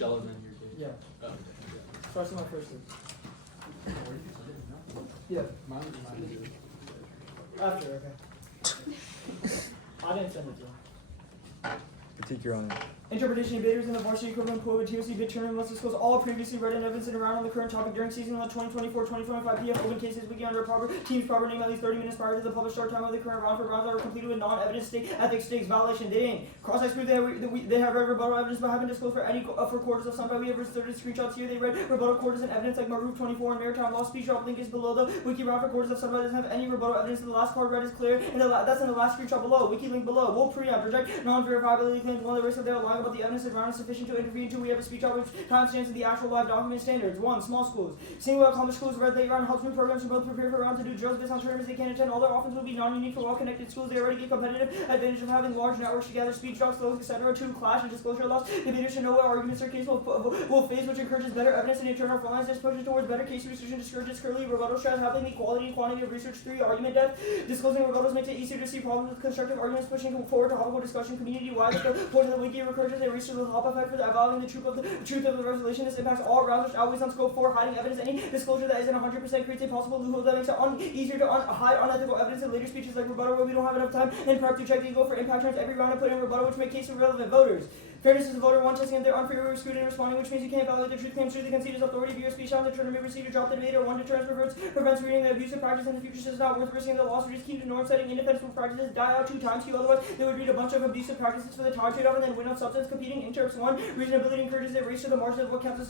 shell and then your gate. Yeah. Oh, okay. Starts with my first loop. Yeah. After, okay. I didn't send it to him. Critique your own. Interpretation of bidders in the varsity equivalent quote with TOC bid tournament must disclose all previously read and evidence and around on the current topic during season 2024-2025 PF open cases wiki under proper team's proper name at least 30 minutes prior to the published start time of the current round for rounds that are completed with non-evidence state ethics stakes violation. They didn't cross-eyes proof they have read rebuttal evidence but haven't disclosed for any for quarters of Sunvite. We have inserted screenshots here. They read rebuttal quarters and evidence like Maroof 24 and Maritime Law speech drop link is below the wiki round for quarters of Sunvite doesn't have any rebuttal evidence. The last card read is clear and that's in the last screenshot below. Wiki link below. We'll preempt reject non-verifiability claims. One of the risks that they are lying about the evidence and round is sufficient to intervene. Two, we have a speech out which timestamps in the actual live document standards. One, small schools. Single accomplished schools read late round helps new programs to both prepare for round to do drills based on tournaments they can attend. All their offense will be non-unique for well-connected schools. They already get competitive advantage of having large networks together, speech docs, flows, etc. Two, clash and disclosure laws. Debaters should know what arguments their case will face, which encourages better evidence and internal front lines. This pushes towards better case research and discourages curly rebuttal strategies, having the quality and quantity of research. Three, argument depth. Disclosing rebuttals makes it easier to see problems with constructive arguments, pushing forward to topical discussion community-wide. The point of the wiki encourages a research with hop effect for the evaluating the truth of the resolution. This impacts all rounds which always on scope 4, hiding evidence. Any disclosure that isn't 100% creates a possible loophole that makes it easier to hide unethical evidence in later speeches like rebuttal where we don't have enough time and prep to check the go for impact turns every round and put in rebuttal which make case for relevant voters. Fairness is the voter one testing if they're unfair or scrutiny responding, which means you can't evaluate the truth claims through the conceded authority of your speech on the tournament receiver drop the debate or one deterrence prevents reading the abusive practice in the future says not worth risking the loss or just keep the norm setting indefensible practices die out 2 times you otherwise they would read a bunch of abusive practices for the time trade off and then win on substance competing interrupts. One, reasonability encourages a race to the margin of what counts as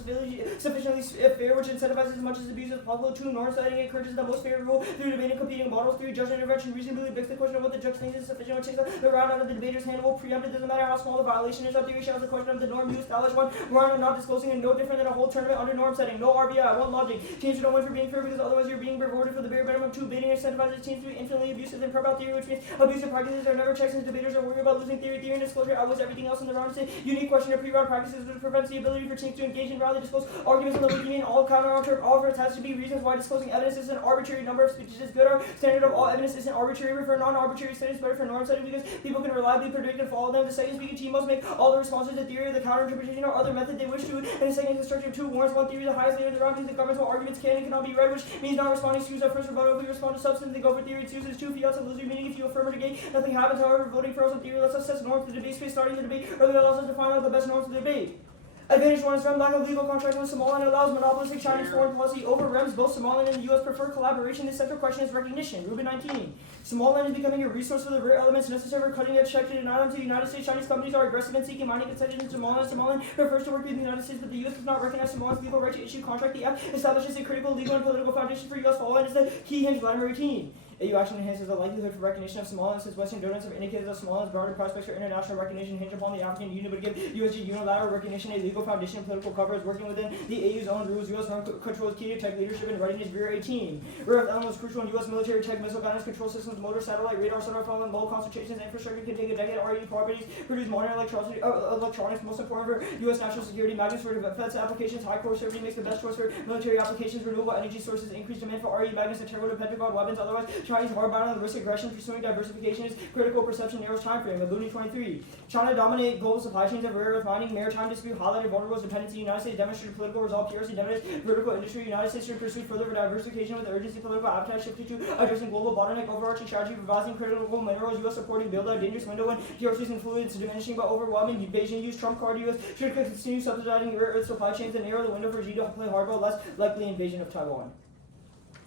sufficiently fair, which incentivizes as much as abuse as possible. 2, norm setting encourages the most favorable through debating competing models. 3, judge intervention reasonably begs the question of what the judge thinks is sufficient, which takes the round out of the debater's hand. Will preempt it doesn't matter how small the violation is. Up theory shows the question of the norm you establish. 1, round not disclosing and no different than a whole tournament under norm setting. No RBI. 1, logic. Teams don't win for being fair because otherwise you're being rewarded for the bare minimum. 2, bidding incentivizes teams to be infinitely abusive and prep out theory, which means abusive practices are never checked since debaters are worried about losing theory. Theory and disclosure outweighs everything else in the round. It's a unique question of pre-round practices which prevents the ability for teams to engage in roundly disclose arguments on the wiki and all counter all of it has to be reasons why disclosing evidence is an arbitrary number of speeches is good. Our standard of all evidence isn't arbitrary for non-arbitrary studies, better for norm setting because people can reliably predict and follow them. The second speaking team must make all the responses to theory, the counter interpretation, or other method they wish to. And the second constructive 2 warrants 1 theory, the highest layer of the round means the governmental arguments can and cannot be read, which means non-responding to use our first rebuttal. If we respond to substance, they go for theory. It uses 2 fiats and loser, meaning if you affirm or negate, nothing happens. However, voting for us on theory lets us assess norms to the debate space, starting the debate early allows us to find out the best norms for the debate. Advantage 1 is REM lack of legal contract with Somaliland allows monopolistic Chinese foreign policy over REMs. Both Somaliland and the US prefer collaboration. The central question is recognition. Ruben 19. Somaliland is becoming a resource for the rare elements necessary for cutting edge tech to deny them to the United States. Chinese companies are aggressive in seeking mining concessions in Somaliland. Somaliland prefers to work with the United States, but the US does not recognize Somaliland's legal right to issue contract. The act establishes a critical legal and political foundation for US following is the key hinge Vladimir 18. AU action enhances the likelihood for recognition of Somaliland since Western donors have indicated that Somaliland's broader prospects for international recognition hinge upon the African Union would give USG unilateral recognition a legal foundation and political cover is working within the AU's own rules. US norm control is key to tech leadership and readiness. Bureau 18. Rare earth element is crucial in US military tech, missile guidance control systems, motor, satellite, radar, sonar, phone, and low concentrations. Infrastructure can take a decade. RE properties produce modern electronics, most important for US national security. Magnets for defense applications. High core security makes the best choice for military applications. Renewable energy sources increase demand for RE magnets and terminal Pentagon weapons. Otherwise, Chinese hardbound on the risk aggression. Pursuing diversification is critical. Perception narrows time frame. Abuni 23. China dominate global supply chains of rare earth mining. Maritime dispute highlighted vulnerable dependency. United States demonstrated political resolve. PRC demonstrates vertical industry. United States should pursue further diversification with urgency. Political appetite shifted to addressing global bottleneck. Overarching strategy revising critical minerals. U.S. supporting build out dangerous window when PRC's influence diminishing but overwhelming. Beijing use Trump card. U.S. should continue subsidizing rare earth supply chains and narrow the window for Xi to play hardball. Less likely invasion of Taiwan.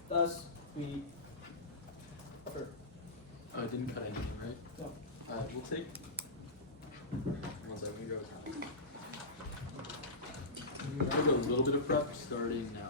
Thus, we. Didn't cut anything, right? No. We'll take. One second, we go. We'll do a little bit of prep starting now.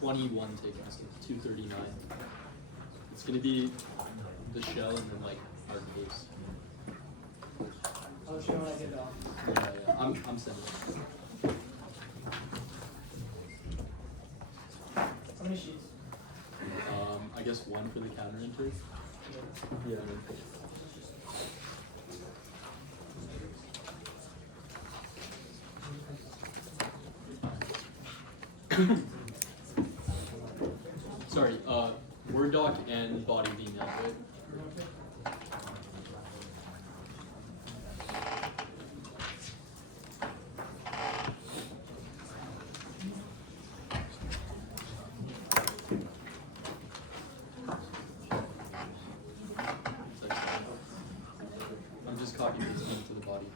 21 taking us to 239. It's gonna be the shell and then like our case. I'll show when I get it off. Yeah, I'm sending it. How many sheets? I guess 1 for the counter enter. Yeah. Sorry, Word doc and body of email, right? I'm just copying this into the body.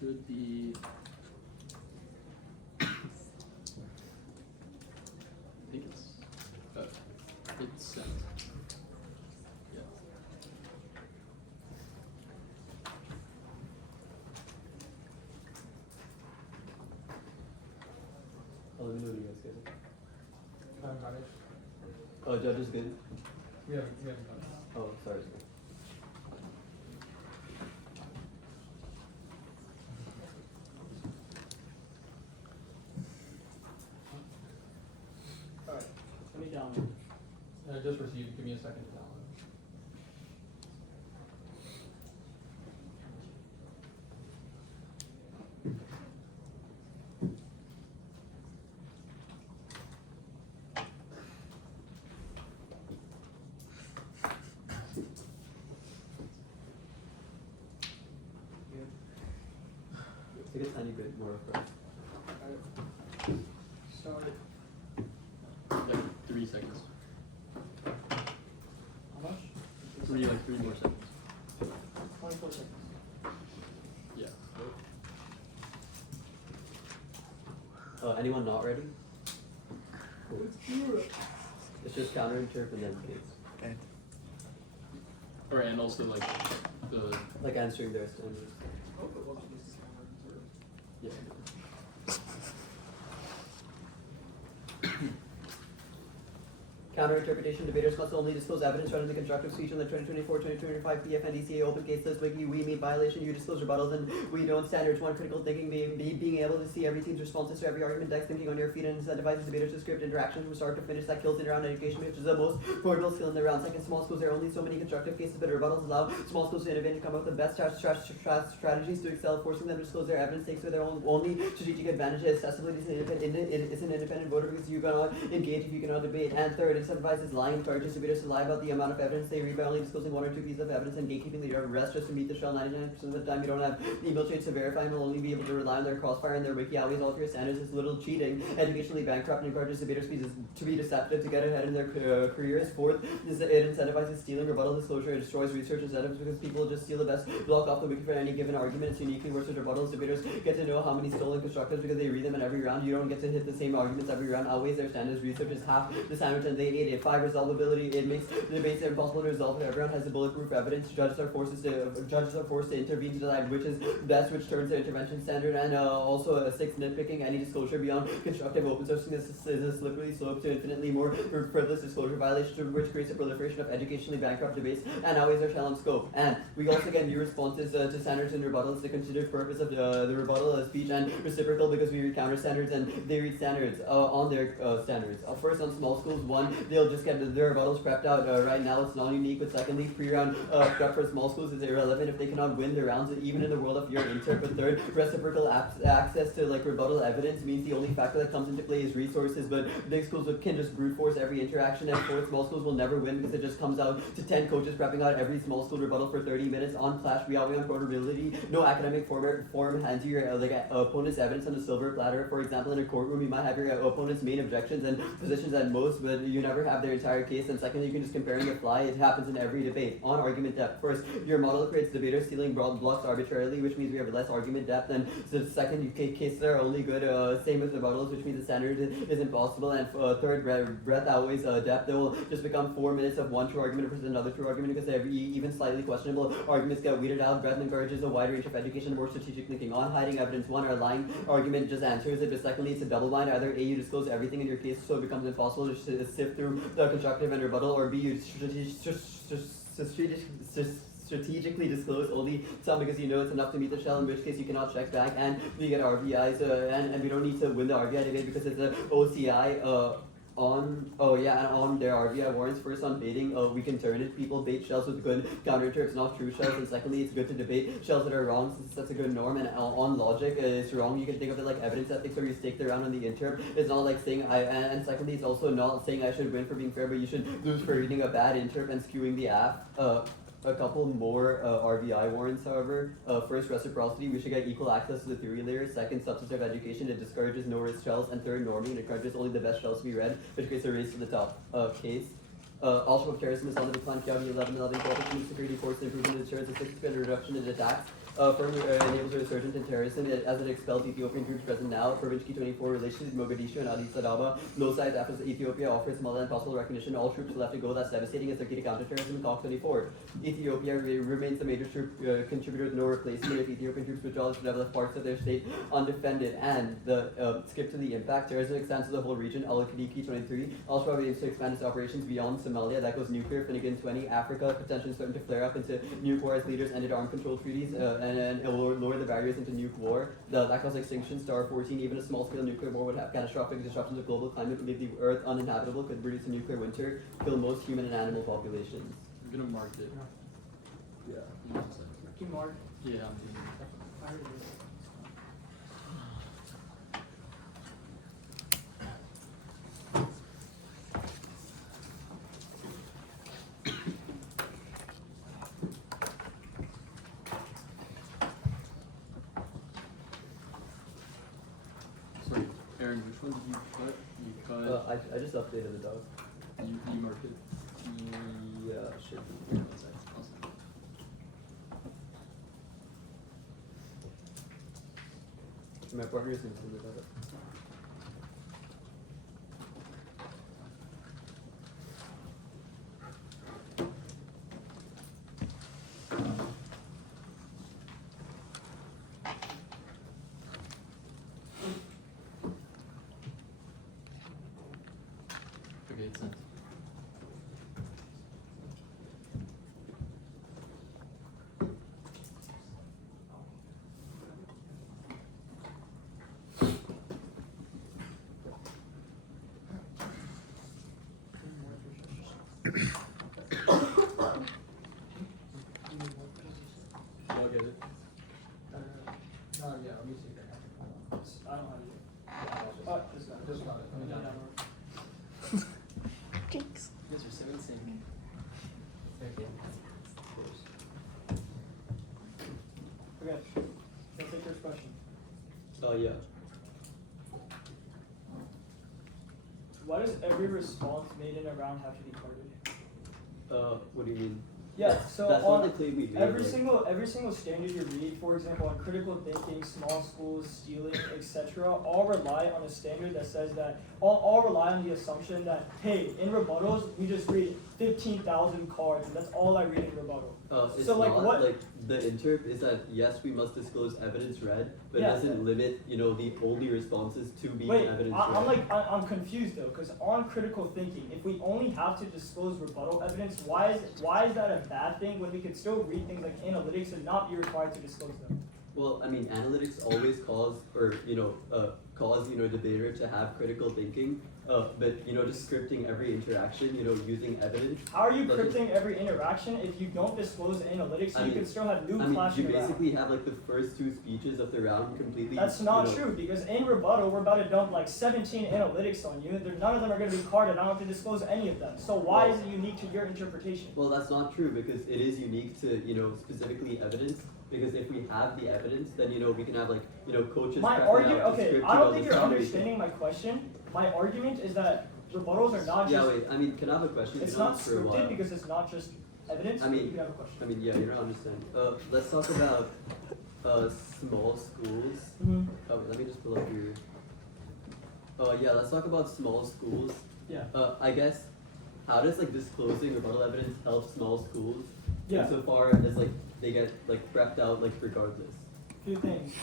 Should be. I think it's sent. Yeah. Let me know when you guys get it. I haven't got it. Oh, Judge is good? We haven't got it. Oh, sorry. Alright, let me download. I just received. Give me a second to download. Take a tiny bit more of it. Sorry. Like 3 seconds. How much? 3 more seconds. 24 seconds. Yeah. Anyone not ready? It's just counterinterpret and then case. Or and also like the Like answering their standards. yeah. Counter-interpretation debaters must only disclose evidence running the constructive speech on the 2024-2025 PF and DCA open case list. Wiki, we meet violation, you disclose rebuttals, and we don't standards. One, critical thinking, being able to see every team's responses to every argument, dex thinking on your feet, and incentivizes debaters to script interactions from start to finish that kills in-round education, which is the most portable skill in the round. Second, small schools, there are only so many constructive cases, but rebuttals allow small schools to innovate and come up with the best strategies to excel, forcing them to disclose their evidence takes away their only strategic advantage. Accessibility is an independent voter because you cannot engage if you cannot debate. And third, incentivizes lying, encourages debaters to lie about the amount of evidence they read by only disclosing 1 or 2 pieces of evidence and gatekeeping the rest just to meet the shell. 99% of the time you don't have the email chains to verify and will only be able to rely on their crossfire and their wiki always alter your standards. It's little cheating, educationally bankrupt, and encourages debaters to be deceptive to get ahead in their careers. Fourth, it incentivizes stealing, rebuttal disclosure, it destroys research incentives because people just steal the best block off the wiki for any given argument. It's uniquely worse with rebuttals. Debaters get to know how many stolen constructives because they read them in every round. You don't get to hit the same arguments every round. Outweighs their standards. Research is half the standards and they need it. 5, resolvability. It makes the debates impossible to resolve. Everyone has the bulletproof evidence. Judges are forced to intervene to decide which is best, which turns the intervention standard. And also 6, nitpicking. Any disclosure beyond constructive open sourcing is a slippery slope to infinitely more frivolous disclosure violations, which creates a proliferation of educationally bankrupt debates and outweighs their challenge scope. And we also get new responses to standards and rebuttals. The considered purpose of the rebuttal speech and reciprocal because we read counter standards and they read standards on their standards. First, on small schools, 1, they'll just get their rebuttals prepped out right now. It's non-unique. But secondly, pre-round prep for small schools is irrelevant if they cannot win their rounds, even in the world of your inter. But third, reciprocal access to like rebuttal evidence means the only factor that comes into play is resources. But big schools can just brute force every interaction. And fourth, small schools will never win because it just comes out to 10 coaches prepping out every small school rebuttal for 30 minutes on Clash. We always on portability. No academic form hands you your opponent's evidence on a silver platter. For example, in a courtroom, you might have your opponent's main objections and positions at most, but you never never have their entire case, and secondly, you can just compare and apply. It happens in every debate. On argument depth, first, your model creates debaters stealing broad blocks arbitrarily, which means we have less argument depth, and so second, you take cases that are only good, same with rebuttals, which means the standard is impossible, and third, breadth outweighs depth. They will just become 4 minutes of one true argument versus another true argument, because every even slightly questionable arguments get weeded out. Breadth encourages a wide range of education and more strategic thinking. On hiding evidence, one, our lying argument just answers it, but secondly, it's a double bind. Either A, you disclose everything in your case so it becomes impossible to sift through the constructive and rebuttal, or B, you strategically disclose only some because you know it's enough to meet the shell, in which case you cannot check back, and we get RBIs, and we don't need to win the RBI debate because it's an OCI. On their RBI warrants, first on baiting, we can turn it. People bait shells with good counter-interps, not true shells, and secondly, it's good to debate shells that are wrong since that's a good norm, and on logic, it's wrong. You can think of it like evidence ethics, where you stake the round on the interp. It's not like saying and secondly, it's also not saying I should win for being fair, but you should lose for reading a bad interp and skewing the app. A couple more RBI warrants, however. First, reciprocity. We should get equal access to the theory layer. Second, substantive education. It discourages no-risk shells. And third, norming. It encourages only the best shells to be read, which creates a race to the top case. Also, of terrorism is on the decline. County 11 qualification security force improvement insurance, a 6% reduction in attacks. Firm enables a resurgence in terrorism as it expels Ethiopian troops present now. Provincial 24 relations with Mogadishu and Addis Ababa. No sides after Ethiopia offers Malta and possible recognition. All troops left to go. That's devastating. It's a key to counterterrorism in COC 24. Ethiopia remains the major troop contributor with no replacement. If Ethiopian troops withdraw, should have left parts of their state undefended. And the skip to the impact. Terrorism extends to the whole region. Al-Qadiki 23. Al-Shabaab aims to expand its operations beyond Somalia. That goes nuclear. Finnegan 20. Africa potentially starting to flare up into nuke war as leaders ended armed control treaties. And it will lower the barriers into nuke war. That causes extinction. Star 14. Even a small-scale nuclear war would have catastrophic disruptions of global climate, would make the Earth uninhabitable, could produce a nuclear winter, kill most human and animal populations. I'm gonna mark it. Yeah. Can you mark? Yeah, I'm doing I heard you. Sorry, Aaron, which one did you cut? You cut. I just updated the dog. You marked it. Yeah, should be. Yeah, that's it. Awesome. My partner is in with that. Okay, it's sent. Y'all get it? Yeah, let me see. I don't have it. Oh, this guy. Just got it. No, no, no. Jinx. You guys are so in sync. Okay. Let's take first question. Yeah. Why does every response made in a round have to be carded? What do you mean? Yeah, so That's on not the claim we made. every right? single standard you read, for example, on critical thinking, small schools, stealing, etc., all rely on a standard that says that all rely on the assumption that, hey, in rebuttals we just read 15,000 cards and that's all I read in rebuttal. It's So, like, not, what- like the interp is that yes, we must disclose evidence read, but Yeah. it doesn't limit, the only responses to being Wait, evidence I'm read. I'm confused though, because on critical thinking, if we only have to disclose rebuttal evidence, why is that a bad thing when we could still read things like analytics and not be required to disclose them? Well, I mean, analytics always cause debater to have critical thinking, but just scripting every interaction, using evidence. How are you doesn't- crypting every interaction if you don't disclose the analytics? So I you mean- can still have new I mean, clashing you around. basically have like the first two speeches of the round completely. That's not true because in rebuttal we're about to dump like 17 analytics on you. None of them are going to be carded. I don't have to disclose any of them. So why is it unique to your interpretation? Well, that's not true because it is unique to specifically evidence. Because if we have the evidence, then we can have coaches. My prepping argument, out the okay, script, I don't the think you're summary. understanding my question. My argument is that rebuttals are not Yeah, just. wait. I mean, can I have a question? It's You know, not for a while. scripted because it's not just evidence. I mean- you can have a question. I mean, yeah, you don't understand. Let's talk about small schools. Mm-hmm. Oh, let me just pull up your. Yeah, let's talk about small schools. Yeah. I guess, how does like disclosing rebuttal evidence help small schools? Yeah. Insofar as like they get like prepped out like regardless. Few things.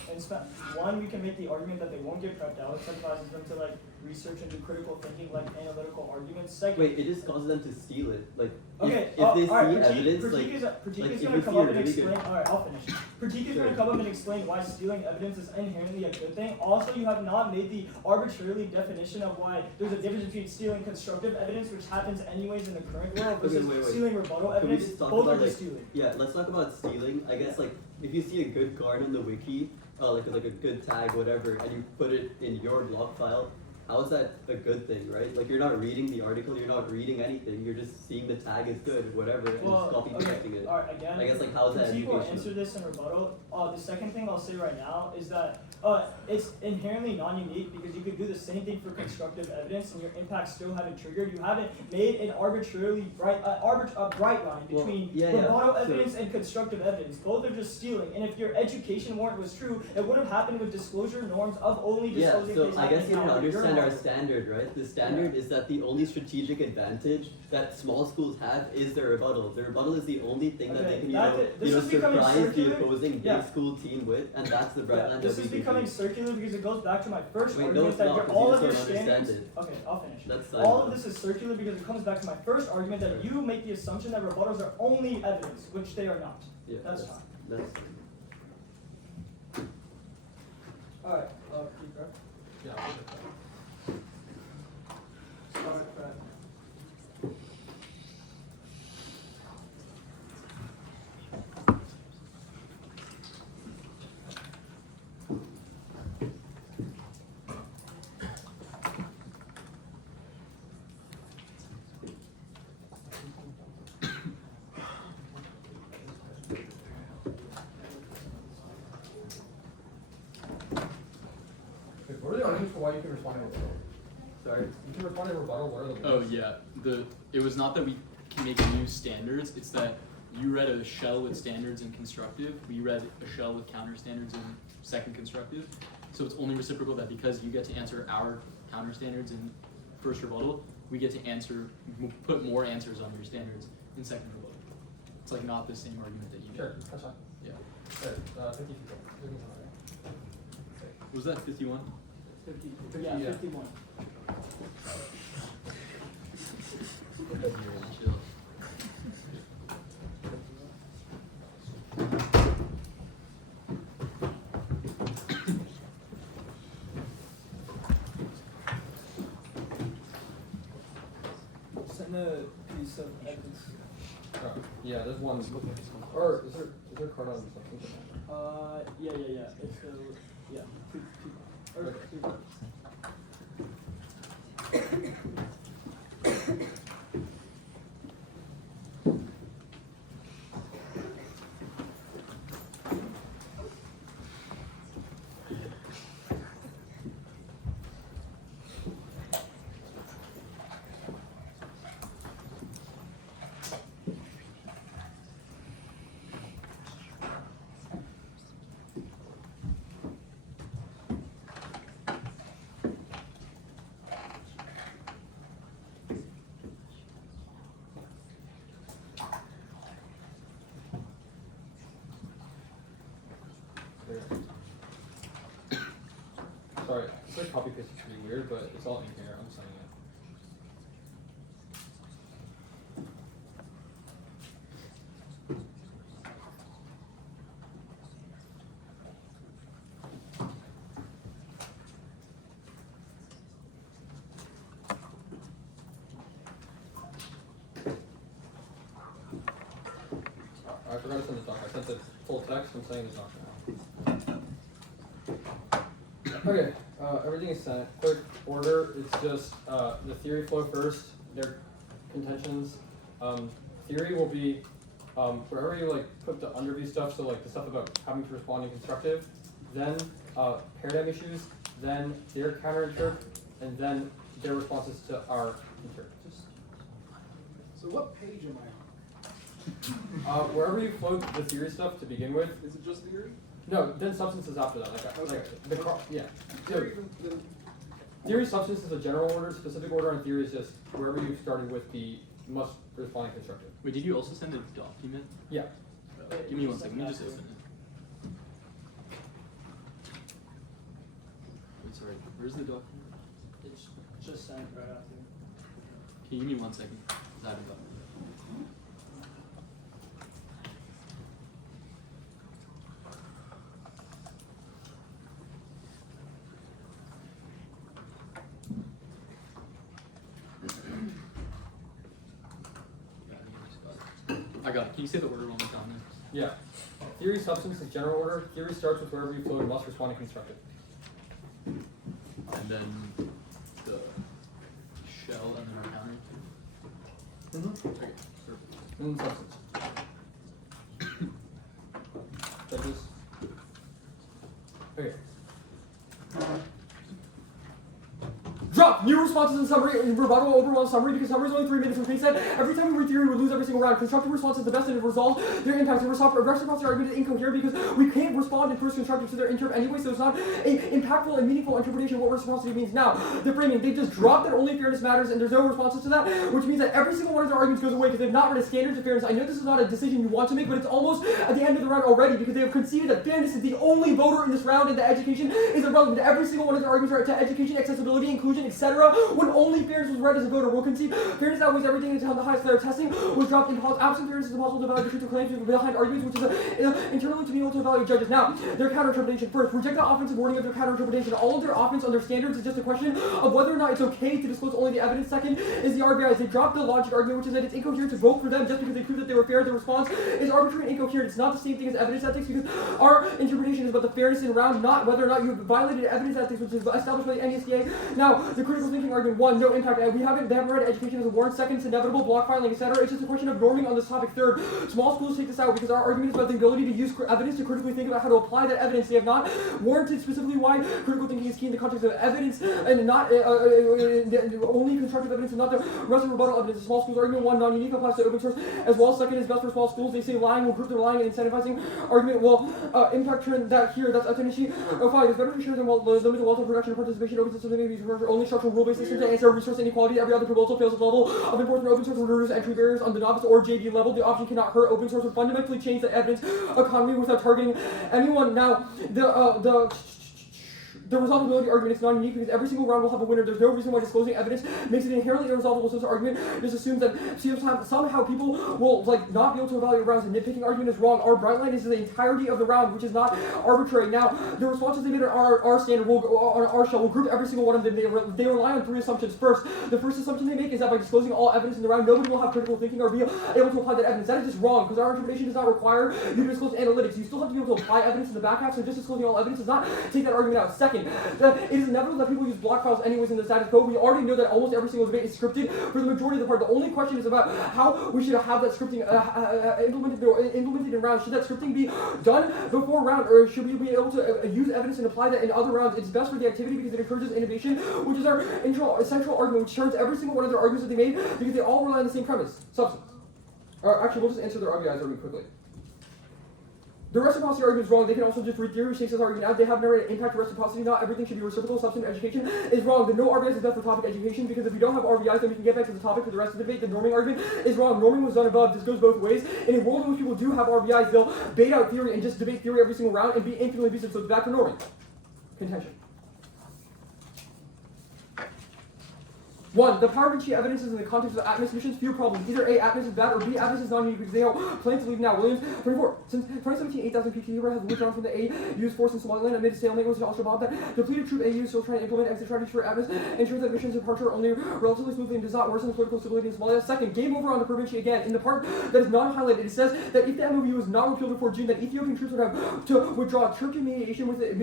One, we can make the argument that they won't get prepped out. It incentivizes them to like research and do critical thinking, like analytical arguments. Second, Wait, it just causes them to steal it. Like okay, if they see alright, evidence, Pratik is like if gonna you come see a up and really explain. good- Alright, I'll finish. Pratik is Sure. gonna come up and explain why stealing evidence is inherently a good thing. Also, you have not made the arbitrarily definition of why there's a difference between stealing constructive evidence, which happens anyways in the current world, Okay, versus wait. stealing rebuttal Can we evidence. just talk Both about are just like stealing. yeah? Let's talk about stealing. I guess like if you see a good card on the wiki, like a good tag, whatever, and you put it in your block file, how is that a good thing, right? Like you're not reading the article, you're not reading anything, you're just seeing the tag is good, whatever, and just copy pasting it. Alright, again. I guess like how is that Pratik will educational? answer this in rebuttal. The second thing I'll say right now is that it's inherently non-unique because you could do the same thing for constructive evidence and your impact still haven't triggered. You haven't made an arbitrarily bright line Well, between yeah, rebuttal so- evidence and constructive evidence. Both are just stealing. And if your education warrant was true, it would have happened with disclosure norms of only Yeah, disclosing so things I guess happening you don't now. You're understand our wrong. standard, right? The standard is that the only strategic advantage that small schools have is their rebuttal. The rebuttal is the only thing that Okay, they can, this is becoming surprise the circular. opposing big Yeah. school team with, and that's the bright Yeah, line this that is we becoming do. circular because it goes back to my first Wait, no, argument it's that not, you're, 'cause all you of just your don't understand standards. it. Okay, I'll finish. That's All fine. of this is circular because it comes back to my first argument that you make the assumption that rebuttals are only evidence, which they are not. Yeah, That's fine. That's Alright, keep going. Yeah. I'll take that. Alright, Brad. Wait, what are the arguments for why you can respond to rebuttal? Sorry. You can respond to rebuttal. What are the Oh ones? yeah, it was not that we can make new standards. It's that you read a shell with standards in constructive. We read a shell with counter standards in second constructive. So it's only reciprocal that because you get to answer our counter standards in first rebuttal, we get to put more answers on your standards in second rebuttal. It's like not the same argument that you did. Sure, that's fine. Yeah. Alright, 50 people. Was that 51? 50, yeah. 51. Chill. Send a piece of evidence. Yeah, there's one. Or is there a card on something? Yeah. It's yeah, two. Or three cards. Sorry, this copy paste is pretty weird, but it's all in here. I'm signing it. I forgot to send the doc. I sent the full text. I'm sending the doc now. Okay, everything is sent. Quick order. It's just the theory flow first. Their contentions. Theory will be wherever you like put the underview stuff. So like the stuff about having to respond in constructive. Then paradigm issues. Then their counterinterp, and then their responses to our interrogatories. So what page am I Wherever you float the theory stuff to begin with. on? Is it just theory? No, then substances after that. Okay. Yeah. Theory, Theory, substance is a general order. Specific order on theory is just wherever you started with the must responding constructive. Wait, did you also send a document? Yeah. Give me 1 second. Let me just open it. Wait, sorry. Where's the document? It's just sent right after. Can you give me 1 second? I have a document. I got it. Can you say the order one more time then? Yeah. Theory, substance is general order. Theory starts with wherever you float must responding constructive. And then the shell and then our counter. Mm-hmm. Okay, perfect. And substance. Judges. Okay. Drop! New responses in summary, rebuttal, overall summary, because summary is only 3 minutes from face set. Every time we read theory, we lose every single round. Constructive response is the best and it resolves their impacts. The reciprocity argument is incoherent because we can't respond in first constructive to their interp anyway, so it's not an impactful and meaningful interpretation of what reciprocity means. Now, the framing, they just dropped that only fairness matters and there's no responses to that, which means that every single one of their arguments goes away because they've not read a standards of fairness. I know this is not a decision you want to make, but it's almost at the end of the round already because they have conceded that fairness is the only voter in this round and that education is irrelevant. Every single one of their arguments are to education, accessibility, inclusion, etc. When only fairness was read as a voter, will concede fairness outweighs everything until the highest layer testing was dropped in absent fairness is impossible to validate the truth of claims behind arguments, which is internally to be able to evaluate judges. Now, their counter-interpretation first. Reject the offensive wording of their counter-interpretation. All of their offense on their standards is just a question of whether or not it's okay to disclose only the evidence. Second is the RBIs. They dropped the logic argument, which is that it's incoherent to vote for them just because they proved that they were fair. The response is arbitrary and incoherent. It's not the same thing as evidence ethics because our interpretation is about the fairness in round, not whether or not you have violated evidence ethics, which is established by the NESDA. Now, the critical thinking argument. One, no impact. They haven't read education as a warrant. Second, it's inevitable, block filing, etc. It's just a question of norming on this topic. Third, small schools take this out because our argument is about the ability to use evidence to critically think about how to apply that evidence. They have not warranted specifically why critical thinking is key in the context of evidence and not only constructive evidence and not the rest of rebuttal evidence. The small schools argument, one, non-unique, applies to open source as well. Second is best for small schools. They say lying will group their lying and incentivizing argument will impact turn that here. That's Atenishi. 5 is better to share than limit the wealth of production and participation. Open systems may be only structural rule-based systems to answer resource inequality. Every other proposal fails at the level of enforcement. Open source will reduce entry barriers on the novice or JD level. The option cannot hurt. Open source would fundamentally change the evidence economy without targeting anyone. Now, the resolvability argument is not unique because every single round will have a winner. There's no reason why disclosing evidence makes it inherently irresolvable. So this argument just assumes that somehow people will not be able to evaluate rounds. And nitpicking argument is wrong. Our bright line is the entirety of the round, which is not arbitrary. Now, the responses they made on our standard on our shell will group every single one of them. They rely on 3 assumptions. First, the first assumption they make is that by disclosing all evidence in the round, nobody will have critical thinking or be able to apply that evidence. That is just wrong because our interpretation does not require you to disclose analytics. You still have to be able to apply evidence in the back half. So just disclosing all evidence does not take that argument out. Second, it is inevitable that people use block files anyways in the status code. We already know that almost every single debate is scripted for the majority of the part. The only question is about how we should have that scripting implemented in rounds. Should that scripting be done before round, or should we be able to use evidence and apply that in other rounds? It's best for the activity because it encourages innovation, which is our central argument, which turns every single one of their arguments that they made because they all rely on the same premise, substance. Actually, we'll just answer their RBIs really quickly. The reciprocity argument is wrong. They can also just read theory, shakes this argument out. They have never impacted reciprocity. Not everything should be reciprocal. Substantive education is wrong. The no RBIs is best for topic education because if we don't have RBIs, then we can get back to the topic for the rest of the debate. The norming argument is wrong. Norming was done above. This goes both ways. In a world in which people do have RBIs, they'll bait out theory and just debate theory every single round and be infinitely abusive. So it's back to norming. Contention. 1. The power to achieve evidence is in the context of Atmos missions. Few problems. Either A, Atmos is bad, or B, Atmos is non-unique because they are planning to leave now. Williams, 24. Since 2017, 8,000 PTU has withdrawn from the AU's force in Somaliland amid a stalemate with Al-Shabaab. That depleted troop AU is still trying to implement exit strategies for Atmos, ensures that missions departure are only relatively smoothly and does not worsen the political stability in Somalia. Second, game over on the provincia again. In the part that is not highlighted, it says that if the MOU was not repealed before June, that Ethiopian troops would have to withdraw. Turkey mediation with the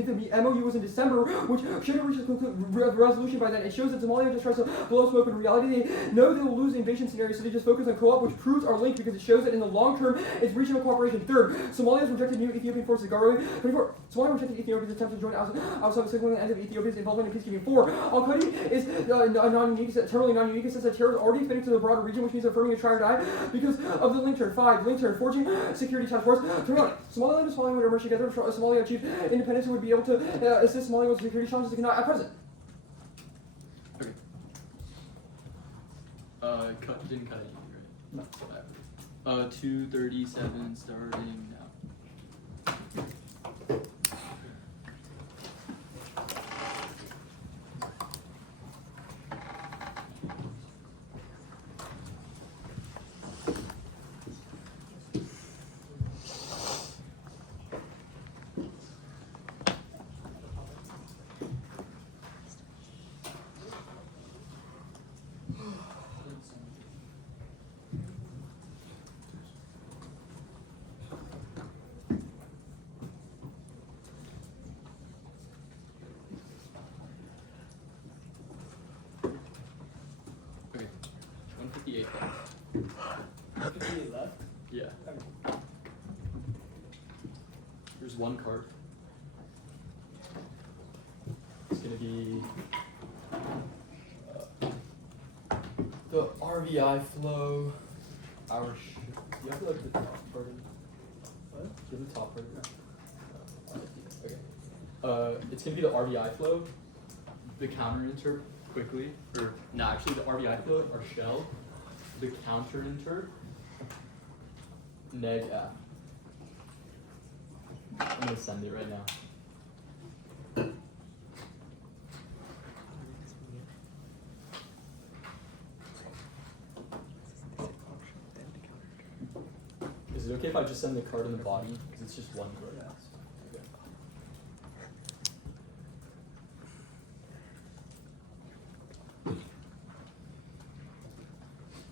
MOU was in December, which should have reached a resolution by then. It shows that Somalia just tries to blow blow smoke, but in reality they know they will lose the invasion scenario, so they just focus on co-op, which proves our link because it shows that in the long term it's regional cooperation. Third, Somalia has rejected new Ethiopian forces. 24. Somalia rejected Ethiopia's attempt to join outside signaling the end of Ethiopia's involvement in peacekeeping. 4. Al-Qaeda is totally non-unique. It says that terror is already expanding to the broader region, which means affirming a try or die because of the link turn. 5. Link turn. Forging security task force. 21. Somaliland and Somalia would emerge together. Somalia achieved independence and would be able to assist Somalia with security challenges it cannot at present. Okay. Didn't cut anything, right? No. 2:37 starting now. Okay. 158. 58 left. Yeah. There's one card. It's gonna be the RVI flow. You have to like the top part. What? Do the top part. Okay. It's gonna be the RVI flow, the counter interp quickly, or no, actually the RVI flow, our shell, the counter interp, neg F. I'm gonna send it right now. Is it okay if I just send the card in the body? Because it's just one card.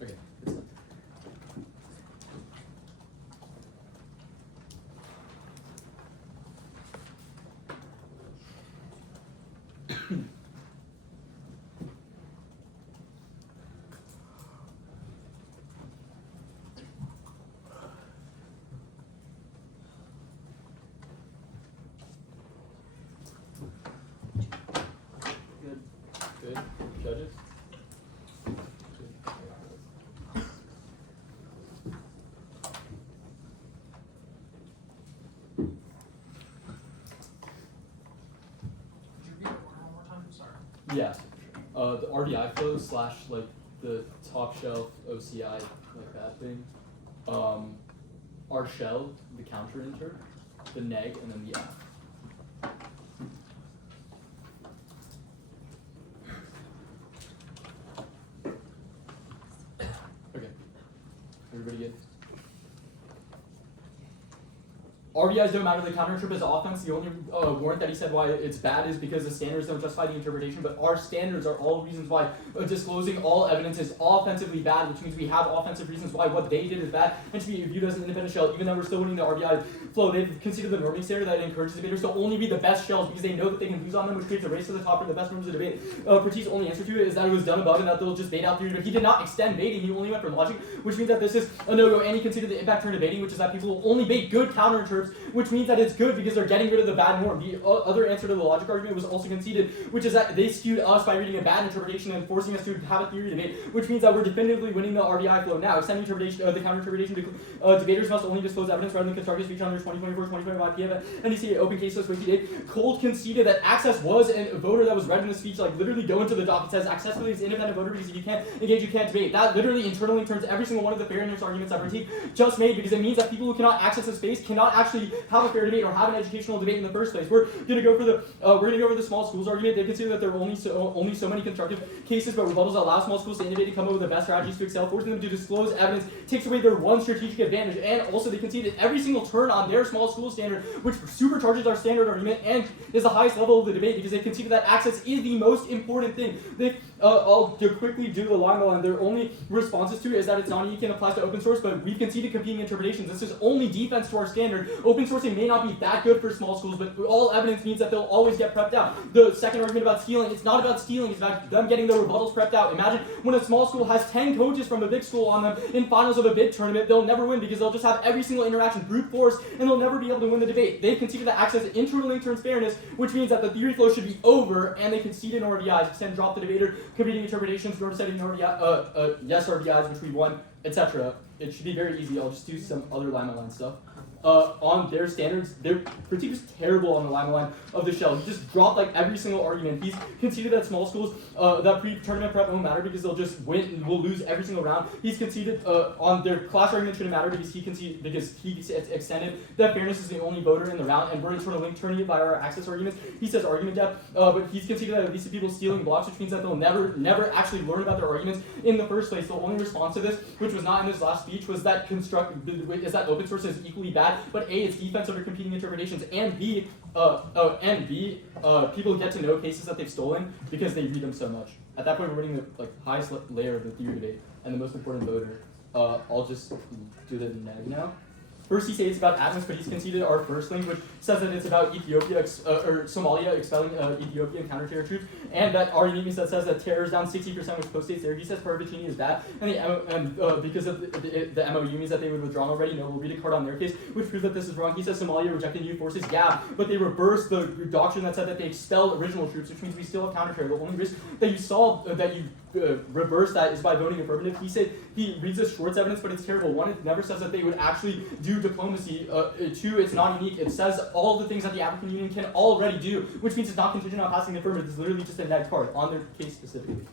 Okay, it's done. Good. Good. Judges? Could you read the order one more time? I'm sorry. Yeah. The RDI flow slash like the top shelf OCI like that thing. Our shell, the counter inter, the neg, and then the F. Okay. Everybody good? RBIs don't matter, the counter interp is offense. The only warrant that he said why it's bad is because the standards don't justify the interpretation, but our standards are all reasons why disclosing all evidence is offensively bad, which means we have offensive reasons why what they did is bad and should be viewed as an independent shell, even though we're still winning the RBI flow. They've considered the norming standard that encourages debaters to only read the best shells because they know that they can lose on them, which creates a race to the top for the best members of the debate. Pert's only answer to it is that it was done above and that they'll just bait out theory, but he did not extend baiting, he only went for logic, which means that this is a no-go, and he considered the impact turn debating, which is that people will only bait good counter interps, which means that it's good because they're getting rid of the bad norm. The other answer to the logic argument was also conceded, which is that they skewed us by reading a bad interpretation and forcing us to have a theory debate, which means that we're definitively winning the RBI flow. Now, extending interpretation, the counter interpretation, debaters must only disclose evidence rather than constructive speech under 2024-2025 PF and DCA open case list, which he did. Cold conceded that access was a voter that was read in the speech, like literally go into the doc. It says accessibility is independent voter because if you can't engage, you can't debate. That literally internally turns every single one of the fairness arguments that Bertie just made, because it means that people who cannot access the space cannot actually have a fair debate or have an educational debate in the first place. We're gonna go for the small schools argument. They consider that there are only so many constructive cases, but rebuttals allow small schools to innovate and come up with the best strategies to excel, forcing them to disclose evidence takes away their one strategic advantage. And also they concede that every single turn on their small school standard, which supercharges our standard argument and is the highest level of the debate, because they conceded that access is the most important thing. They I'll quickly do the line by line. Their only responses to it is that it's non-unique and applies to open source, but we've conceded competing interpretations. This is only defense to our standard, open sourcing may not be that good for small schools, but all evidence means that they'll always get prepped out. The second argument about stealing, it's not about stealing, it's about them getting their rebuttals prepped out. Imagine when a small school has 10 coaches from a big school on them in finals of a big tournament, they'll never win because they'll just have every single interaction brute force and they'll never be able to win the debate. They've conceded that access to internal link turns fairness, which means that the theory flow should be over, and they conceded RDIs, extend drop the debater, competing interpretations, door setting yes RDIs, which we won, etc. It should be very easy. I'll just do some other line stuff. On their standards, their critique was terrible on the line of the shell. He just dropped like every single argument. He's conceded that small schools, that pre-tournament prep won't matter because they'll just win and will lose every single round. He's conceded on their class argument shouldn't matter because he extended that fairness is the only voter in the round, and we're internal link turning it by our access arguments. He says argument depth, but he's conceded that at least the people stealing blocks, which means that they'll never actually learn about their arguments in the first place. The only response to this, which was not in his last speech, was that open source is equally bad. But A, it's defense under competing interpretations, and B, people get to know cases that they've stolen because they read them so much. At that point, we're running the highest layer of the theory debate and the most important voter. I'll just do the neg now. First, he says it's about Atmos, but he's conceded our first link, which says that it's about Ethiopia or Somalia expelling Ethiopian counter-terror troops, and that argument that says that terror is down 60%, which post-states there. He says Parvicini is bad, and because of the MOU means that they would withdraw already. No, we'll read a card on their case, which proves that this is wrong. He says Somalia rejected new forces, yeah, but they reversed the doctrine that said that they expelled original troops, which means we still have counter-terror. The only risk that you solve, that you reverse that is by voting affirmative. He said he reads this Schwartz evidence, but it's terrible. One, it never says that they would actually do diplomacy. Two, it's not unique. It says all the things that the African Union can already do, which means it's not contingent on passing the affirmative. It's literally just a neg card on their case specifically.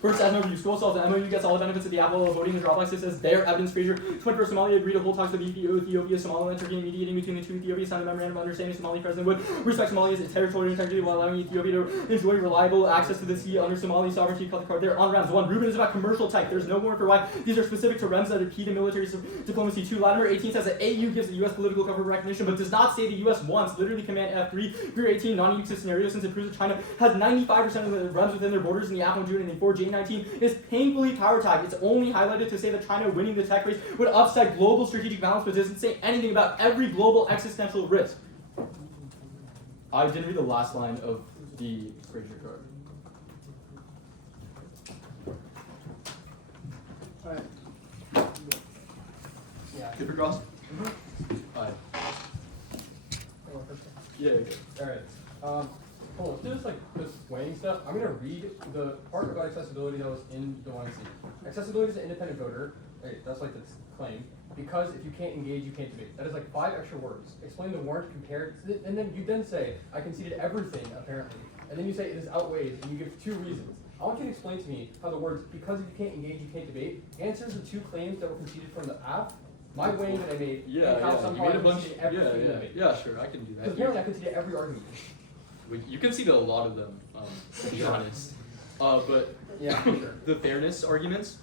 First, as MOU school solves, the MOU gets all the benefits of the apple of voting. The dropbox it says their evidence Fraser. 21st Somalia agreed to hold talks with Ethiopia, Somaliland, Turkey, and mediating between the two Ethiopias, signed a memorandum of understanding. Somali president would respect Somalia's territorial integrity while allowing Ethiopia to enjoy reliable access to the sea under Somali sovereignty. Cut the card there on REMS. 1. Ruben is about commercial type. There's no warrant for why these are specific to REMS that are key to military diplomacy. 2. Latimer 18 says that AU gives the U.S. political cover recognition, but does not say the U.S. wants. Literally command F3. Figure 18 non-unique scenario since it proves that China has 95% of the REMS within their borders in the Apple June, and in 4. J19 is painfully power tagged. It's only highlighted to say that China winning the tech race would upset global strategic balance, but doesn't say anything about every global existential risk. I didn't read the last line of the Fraser card. Alright. Yeah. Good for cross? Alright. Yeah, good. Alright. Hold on, just this weighing stuff. I'm gonna read the part about accessibility that was in the 1C. Accessibility is an independent voter. Hey, that's like the claim. Because if you can't engage, you can't debate. That is like 5 extra words. Explain the warrant, compare it, and then you say, I conceded everything, apparently. And then you say it is outweighs, and you give 2 reasons. I want you to explain to me how the words, because if you can't engage, you can't debate, answers the 2 claims that were conceded from the app, my weighing that I made, and how somehow I conceded everything that I made. Yeah, sure, I can do that. Because apparently I conceded every argument. You can see a lot of them, to be honest. But Yeah, sure. the fairness arguments,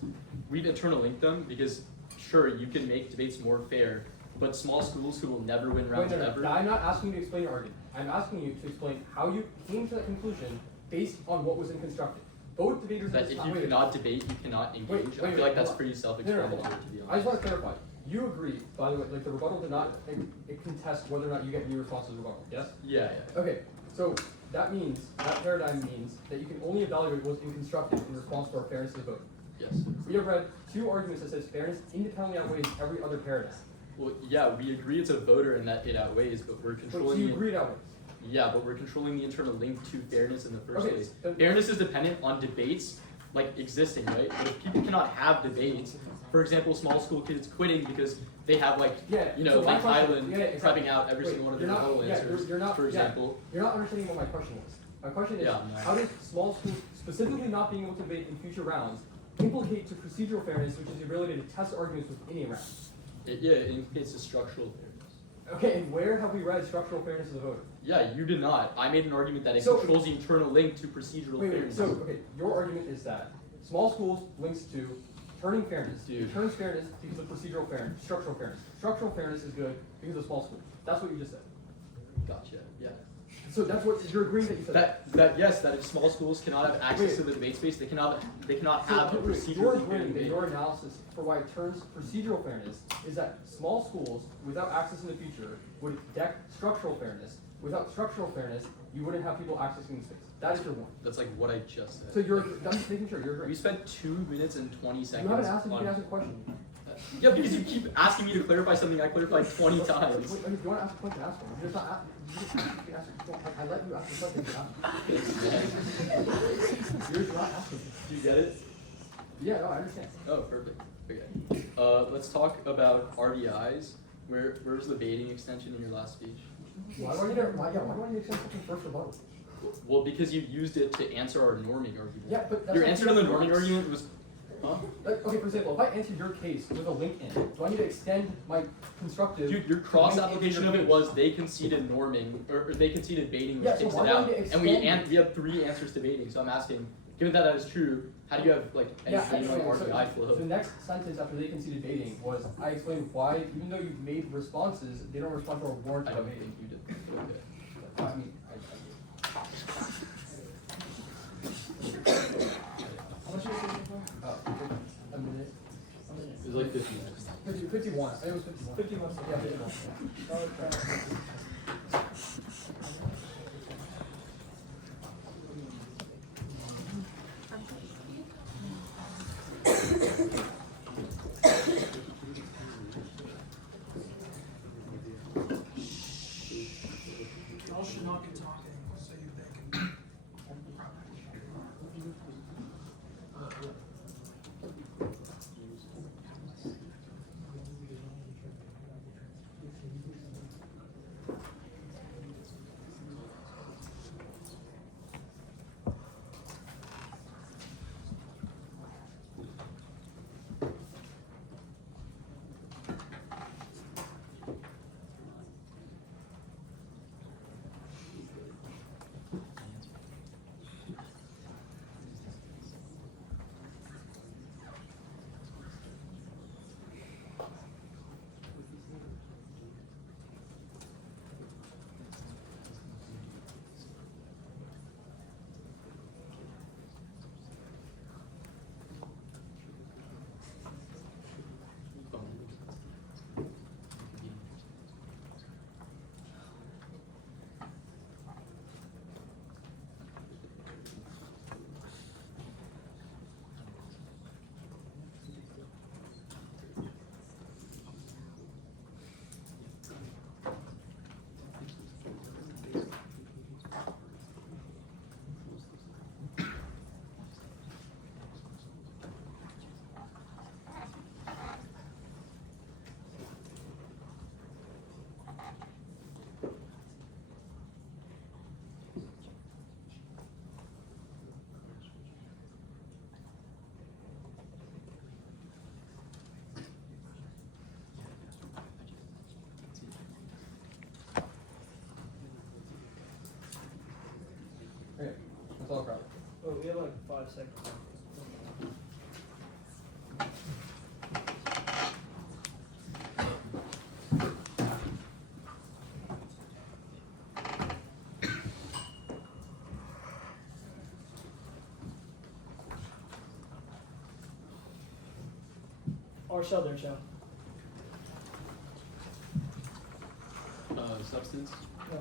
we'd eternal link them because sure, you can make debates more fair, but small schools who will never win rounds ever. I'm not asking you to explain your argument. I'm asking you to explain how you came to that conclusion based on what was in constructed. Both debaters That if you cannot debate, you cannot engage. I feel like that's pretty self-explanatory, to be honest. I just want to clarify. You agree, by the way, like the rebuttal did not contest whether or not you get new responses to the rebuttal, yes? Yeah. Okay, so that means, that paradigm means that you can only evaluate what's in constructed in response to our fairness of the vote. Yes. We have read 2 arguments that says fairness independently outweighs every other paradigm. Well, yeah, we agree it's a voter and that it outweighs, but we're So controlling. you agree it outweighs. Yeah, but we're controlling the internal link to fairness in the first Okay, place. then- Fairness is dependent on debates, like existing, right? But if people cannot have debates, for example, small school kids quitting because they have like, So my like question- Highland exactly. prepping out every Wait, single one of you're their not- rebuttal answers, you're not- for example. You're not understanding what my question was. My question is, Yeah, no. how does small schools, specifically not being able to debate in future rounds, implicate to procedural fairness, which is the ability to test arguments within a round? It implicates the structural fairness. Okay, and where have we read structural fairness of the voter? Yeah, you did not. I made an argument that it So- controls the internal link to procedural Wait, fairness. so, okay, your argument is that small schools links to turning fairness. Dude. It turns fairness because of procedural fairness, structural fairness. Structural fairness is good because of small schools. That's what you just said. Gotcha, yeah. So that's what you're agreeing that you said. That if small schools cannot have access to the debate space, they cannot have a procedure. You're agreeing that your analysis for why it turns procedural fairness is that small schools without access in the future would deck structural fairness. Without structural fairness, you wouldn't have people accessing the space. That is your one. That's like what I just said. So I'm just making sure you're We agreeing. spent 2 minutes and 20 seconds. You haven't asked if you on- can ask a question. Yeah, because you keep asking me to clarify something I clarified 20 times. Wait, if you want to ask a question, ask one. You're just not asking. You just ask. I let you ask the question. You're just not asking. Do you get it? Yeah, no, I understand. Oh, perfect. Okay. Let's talk about RDIs. Where's the baiting extension in your last speech? Why do I need to? Why do I need to accept something first rebuttal? Well, because you used it to answer our norming argument. Yeah, but that's Your not- answer to the norming argument was, huh? Like, okay, for example, if I answer your case with a link in, do I need to extend my constructive? Dude, your to cross link application into of your it was they conceded norming, or they conceded baiting, which Yeah, so takes why it do I out. need to And extend we have 3 answers to baiting. So I'm asking, given that is true, how do you have like any Yeah, baiting on actually, RDI so the flow? next sentence after they conceded baiting was, I explained why, even though you've made responses, they don't respond to a warrant I of don't baiting. think you did. Okay. I mean, How much are you taking for? a minute. It was like 50 minutes. 51. I think it was 51. 51. Yeah, 51. Y'all should not be talking, so they can. Okay, that's all crowd. Oh, we have like 5 seconds. Or Southern Shell. Substance? No.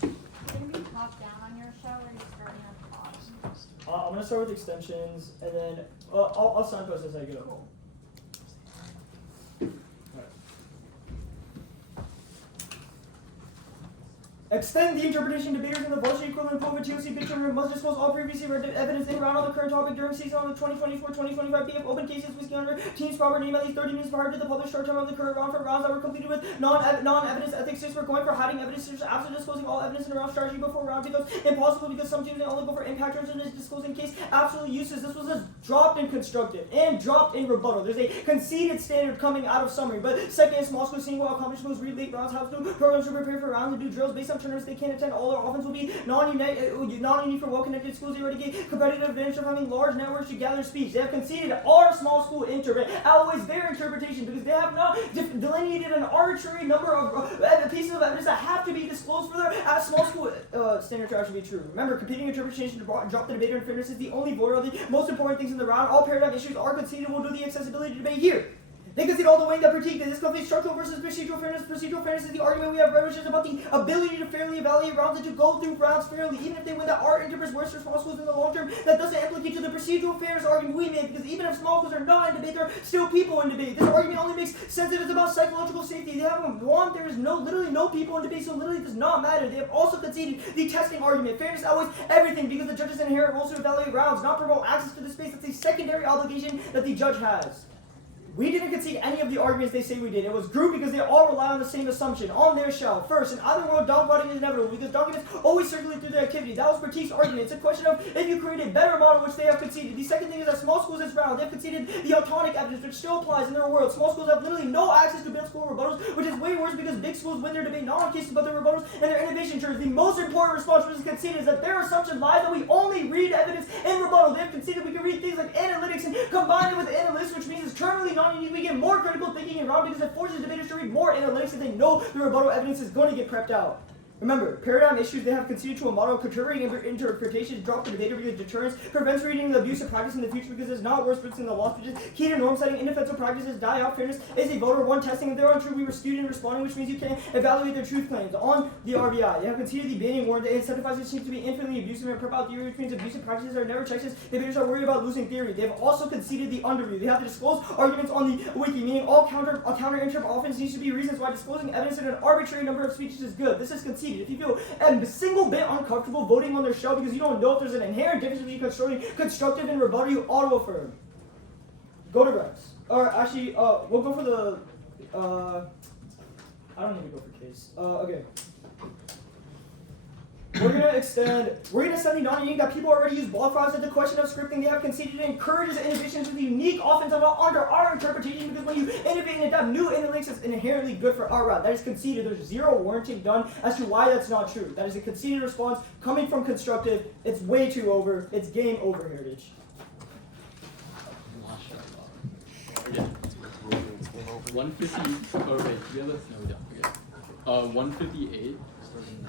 Can we top down on your show, or are you starting on bottom? I'm gonna start with extensions, and then I'll signpost as I go. Cool. Extend the interpretation debaters in the varsity equivalent pool of a TOC bid term must disclose all previously read evidence in round on the current topic during season on the 2024-2025 PF open cases whiskey under team's proper name at least 30 minutes prior to the published start time of the current round for rounds that were completed with non-evidence ethics tips. We're going for hiding evidence tips after disclosing all evidence in a round strategy before round becomes impossible because some teams only go for impact turns and is disclosing case absolute uses. This was just dropped in constructive and dropped in rebuttal. There's a conceded standard coming out of summary, but second is small school seeing what accomplishments read late rounds, how to do programs to prepare for rounds and do drills based on tournaments they can't attend. All their offense will be non-unique for well-connected schools. They already get competitive advantage of having large networks to gather speech. They have conceded our small school interpret outweighs their interpretation because they have not delineated an arbitrary number of pieces of evidence that have to be disclosed for their small school standard to actually be true. Remember, competing interpretation to drop the debater in fairness is the only vote of the most important things in the round. All paradigm issues are conceded. We'll do the accessibility debate here. They concede all the way that critique that this conflict structural versus procedural fairness. Procedural fairness is the argument we have read, which is about the ability to fairly evaluate rounds and to go through rounds fairly. Even if they win, that our interprets worse for small schools in the long term, that doesn't implicate to the procedural fairness argument we make, because even if small schools are not in debate, there are still people in debate. This argument only makes sense if it's about psychological safety. They haven't won, there is literally no people in debate, so literally it does not matter. They have also conceded the testing argument. Fairness outweighs everything because the judge's inherent rules to evaluate rounds, not promote access to the space. That's a secondary obligation that the judge has. We didn't concede any of the arguments they say we did. It was grouped because they all rely on the same assumption, on their shell. First, in either world, dogfighting is inevitable because documents always circulate through the activity. That was critique's argument. It's a question of if you create a better model, which they have conceded. The second thing is that small schools this round, they've conceded the autonomic evidence, which still applies in their world. Small schools have literally no access to big school rebuttals, which is way worse because big schools win their debate not on cases but their rebuttals and their innovation terms. The most important response which is conceded is that their assumption lies that we only read evidence in rebuttal. They have conceded we can read things like analytics and combine it with analytics, which means it's terminally non-unique. We get more critical thinking in round because it forces debaters to read more analytics if they know the rebuttal evidence is going to get prepped out. Remember, paradigm issues they have conceded to a model of contrary interpretation drop the debater because deterrence prevents reading the abusive practice in the future because it's not worth fixing the loss, which is key to norm setting. Indefensible practices die out. Fairness is a voter one testing. If they're untrue, we were student responding, which means you can evaluate their truth claims. On the RBI, they have conceded the banning warrant that incentivizes seems to be infinitely abusive and prep out theory, which means abusive practices are never checked. Debaters are worried about losing theory. They have also conceded the underview. They have to disclose arguments on the wiki, meaning all counter interp offense needs to be reasons why disclosing evidence in an arbitrary number of speeches is good. This is conceded. If you feel a single bit uncomfortable voting on their show because you don't know if there's an inherent difference between constructive and rebuttal, you auto-affirm. Go to reps. Or actually, we'll go for the, I don't need to go for case. Okay. We're gonna send the non-unique that people already use ball frogs at the question of scripting. They have conceded it encourages innovations with unique offensive under our interpretation because when you innovate and adopt new analytics, it's inherently good for our route. That is conceded. There's zero warranting done as to why that's not true. That is a conceded response coming from constructive. It's way too over. It's game over, Heritage. Again. 150. Oh wait, we have a no, we don't. Okay. 158. Starting.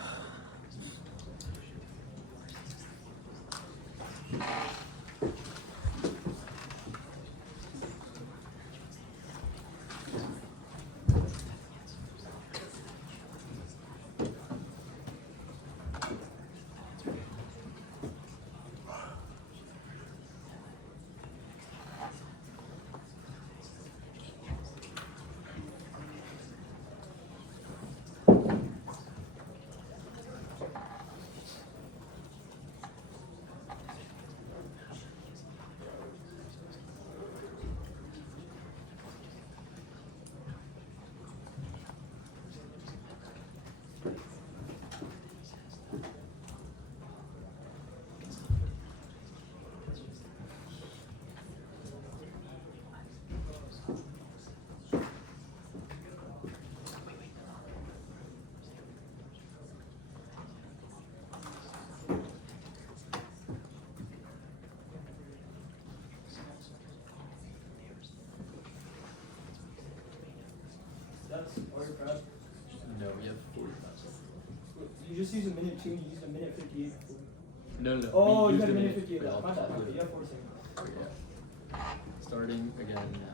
That's all your prep. No, we have 45. You just used a minute 2, you used a minute 58. No. Oh, we you used had a minute minute 58. for all My bad. time. You have 40 seconds. Yeah. Starting again now.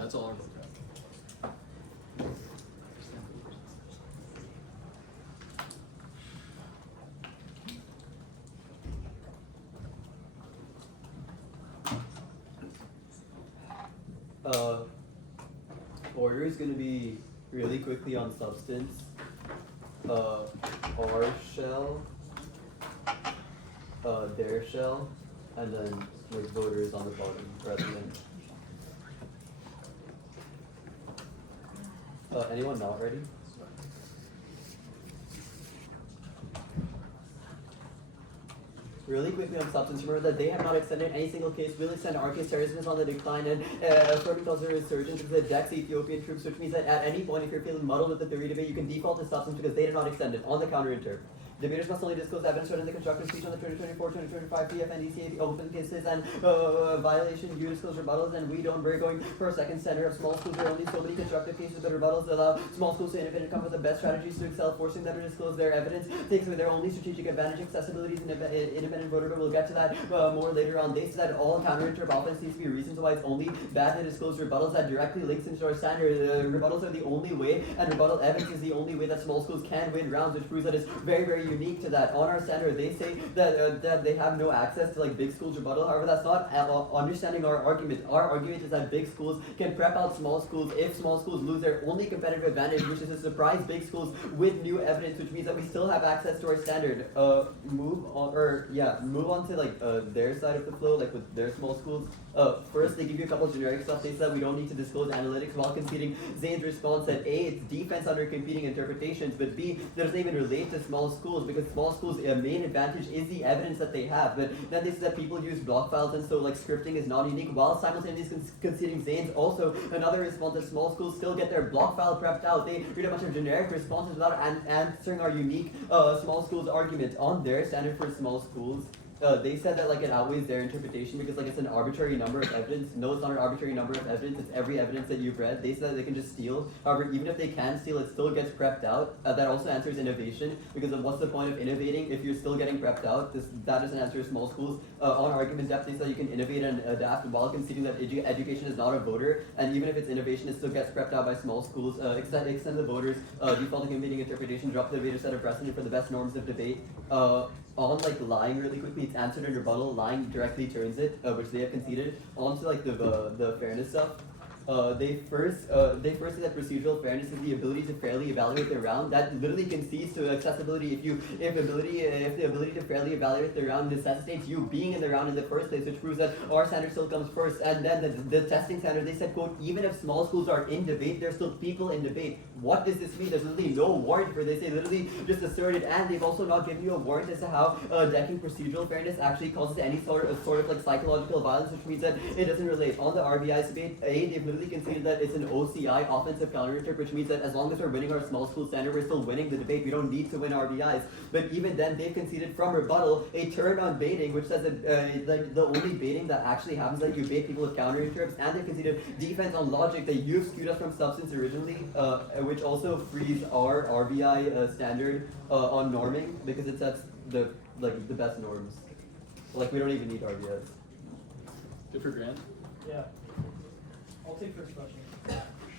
That's all our vocab. Order is going to be really quickly on substance. Our shell, their shell, and then like voters on the bottom, president. Anyone not ready? Really quickly on substance, remember that they have not extended any single case. Will extend our case. Terrorism is on the decline, and according to the resurgence of the Dex Ethiopian troops, which means that at any point, if you're feeling muddled with the theory debate, you can default to substance because they did not extend it on the counter-inter. Debaters must only disclose evidence in the constructive speech on the 2024-2025 PF and DCA open cases and violation, you disclose rebuttals, and we don't. We're going for a second center of small schools. There are only so many constructive cases, but rebuttals allow small schools to innovate and come with the best strategies to excel, forcing them to disclose their evidence takes away their only strategic advantage. Accessibility is an independent voter, but we'll get to that more later on. They said that all counter-inter offense needs to be reasons why it's only bad to disclose rebuttals that directly links into our standard. Rebuttals are the only way, and rebuttal evidence is the only way that small schools can win rounds, which proves that it's very, very unique to that. On our standard, they say that that they have no access to like big schools rebuttal. However, that's not understanding our argument. Our argument is that big schools can prep out small schools if small schools lose their only competitive advantage, which is to surprise big schools with new evidence, which means that we still have access to our standard. Move on to like their side of the flow, like with their small schools. First, they give you a couple of generic stuff. They said that we don't need to disclose analytics, while conceding Zane's response that A, it's defense under competing interpretations, but B, that doesn't even relate to small schools because small schools' main advantage is the evidence that they have. But then they said that people use block files, and so like scripting is not unique, while simultaneously conceding Zane's also another response that small schools still get their block file prepped out. They read a bunch of generic responses without answering our unique small schools argument. On their standard for small schools, they said that like it outweighs their interpretation because like it's an arbitrary number of evidence. No, it's not an arbitrary number of evidence. It's every evidence that you've read. They said that they can just steal. However, even if they can steal, it still gets prepped out. That also answers innovation because of what's the point of innovating if you're still getting prepped out? That doesn't answer small schools. On argument depth, they said you can innovate and adapt while conceding that education is not a voter, and even if it's innovation, it still gets prepped out by small schools. Extend the voters. Default to competing interpretation. Drop the debater set a precedent for the best norms of debate. On like lying really quickly, it's answered in rebuttal. Lying directly turns it, which they have conceded. On to like the fairness stuff. They first say that procedural fairness is the ability to fairly evaluate the round. That literally concedes to accessibility. If the ability to fairly evaluate the round necessitates you being in the round in the first place, which proves that our standard still comes first. And then the testing standard, they said, quote, even if small schools are in debate, there's still people in debate. What does this mean? There's literally no warrant for this. They literally just asserted, and they've also not given you a warrant as to how decking procedural fairness actually causes any sort of like psychological violence, which means that it doesn't relate. On the RBI's debate, they've literally conceded that it's an OCI, offensive counterinter, which means that as long as we're winning our small school standard, we're still winning the debate. We don't need to win RBIs. But even then, they've conceded from rebuttal a turn on baiting, which says that like the only baiting that actually happens is that you bait people with counterinterps, and they've conceded defense on logic that you've skewed us from substance originally, which also frees our RBI standard on norming because it sets the best norms. Like we don't even need RBIs. Good for Grant. Yeah. I'll take first question.